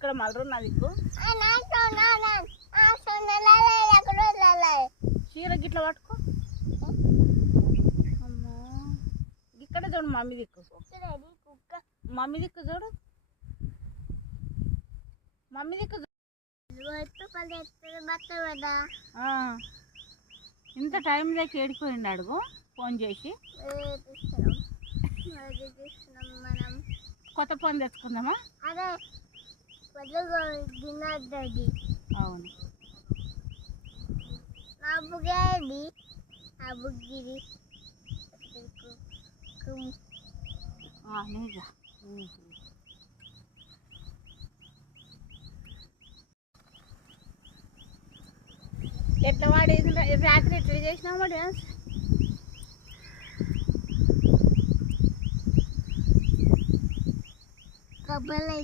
ఇక్కడ మలరు నా దిక్కు చీర గిట్ల పట్టుకో అమ్మో ఇక్కడ చూడు మమ్మీ దిక్కు మమ్మీ దిక్కు చూడు మమ్మీ దిక్కు ఇంత టైం దాకా ఏడిపోయిండు అడుగు ఫోన్ చేసి కొత్త ఫోన్ తెచ్చుకుందామా అదే అవును నా బుగ్గేది నా బుగ్గిది నీగా ఎట్లా వాడేసి రాత్రి ఎట్లా చేసినావు మరి డ్యాన్స్ కబ్బలై